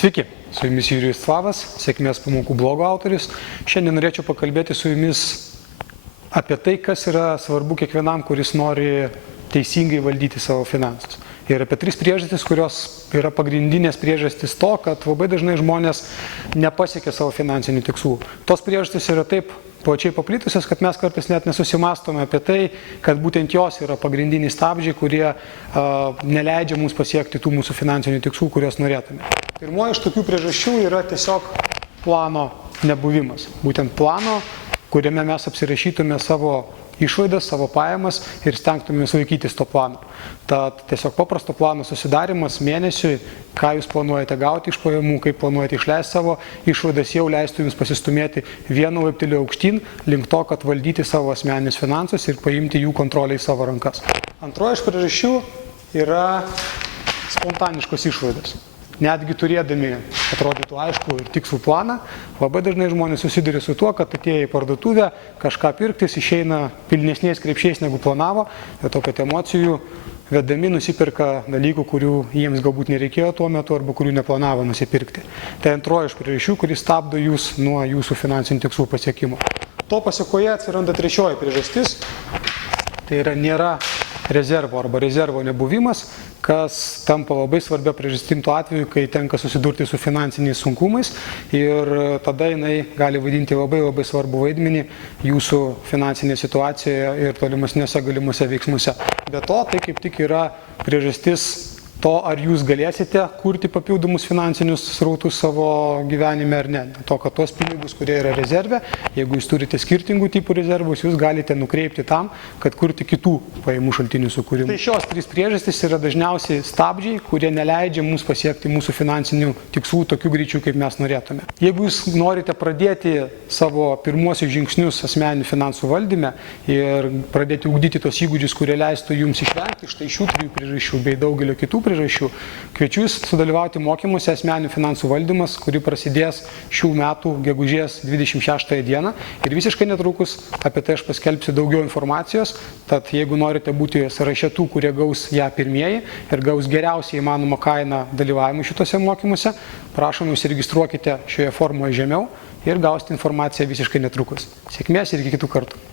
Sveiki, su jumis Jurijus Slavas, sėkmės pamokų blogo autorius. Šiandien norėčiau pakalbėti su jumis apie tai, kas yra svarbu kiekvienam, kuris nori teisingai valdyti savo finansus. Ir apie 3 priežastis, kurios yra pagrindinės priežastis to, kad labai dažnai žmonės nepasiekia savo finansinių tikslų. Tos priežastis yra taip plačiai paplitusios, kad mes kartais net nesusimastome apie tai, kad būtent jos yra pagrindiniai stabdžiai, kurie neleidžia mums pasiekti tų mūsų finansinių tikslų, kuriuos norėtume. Pirmoji iš tokių priežasčių yra tiesiog plano nebuvimas. Būtent plano, kuriame mes apsirašytume savo išlaidas, savo pajamas ir stengtumės laikytis to plano. Tad tiesiog paprasto plano susidarimas mėnesiui, ką jūs planuojate gauti iš pajamų, kaip planuojate išleisti savo išlaidas, jau leistų jums pasistumėti vienu laipteliu aukštyn link to, kad valdyti savo asmeninius finansus ir paimti jų kontrolę į savo rankas. Antroji iš priežasčių yra spontaniškos išlaidos. Netgi turėdami atrodytų aišku ir tikslų planą, labai dažnai žmonės susiduria su tuo, kad atėję į parduotuvę kažką pirktis, išeina pilnesniais krepšiais negu planavo, dėl to, kad emocijų vedami nusipirka dalykų, kurių jiems galbūt nereikėjo tuo metu arba kurių neplanavo nusipirkti. Tai antroji iš priežasčių, kuris stabdo jūs nuo jūsų finansinių tikslų pasiekimo. To pasekoje atsiranda trečioji priežastis, tai yra nėra rezervo arba rezervo nebuvimas, kas tampa labai svarbia priežastim tuo atveju, kai tenka susidurti su finansiniais sunkumais ir tada jinai gali vaidinti labai svarbu vaidmenį jūsų finansinėje situacijoje ir tolimesniuose galimuose veiksmuose. Be to, tai kaip tik yra priežastis to, ar jūs galėsite kurti papildomus finansinius srautus savo gyvenime ar ne. To, kad tos pinigus, kurie yra rezerve, jeigu jūs turite skirtingų tipų rezervus, jūs galite nukreipti tam, kad kurti kitų pajamų šaltinių sukūrimą. Tai šios 3 priežastys yra dažniausiai stabdžiai, kurie neleidžia mums pasiekti mūsų finansinių tikslų tokiu greičiu, kaip mes norėtume. Jeigu jūs norite pradėti savo pirmuosius žingsnius asmeninių finansų valdyme ir pradėti ugdyti tos įgūdžius, kurie leistų jums išvengti štai šių 3 priežasčių bei daugelio kitų priežasčių, kviečiu jūs sudalyvauti mokymuose asmeninių finansų valdymas, kuri prasidės šių metų gegužės 26 dieną ir visiškai netrukus apie tai aš paskelbsiu daugiau informacijos, tad jeigu norite būti sąraše tų, kurie gaus ją pirmieji ir gaus geriausiai įmanomą kainą dalyvavimui šitose mokymuose, prašom užsiregistruokite šioje formoje žemiau ir gausite informaciją visiškai netrukus. Sėkmės ir iki kitų kartų.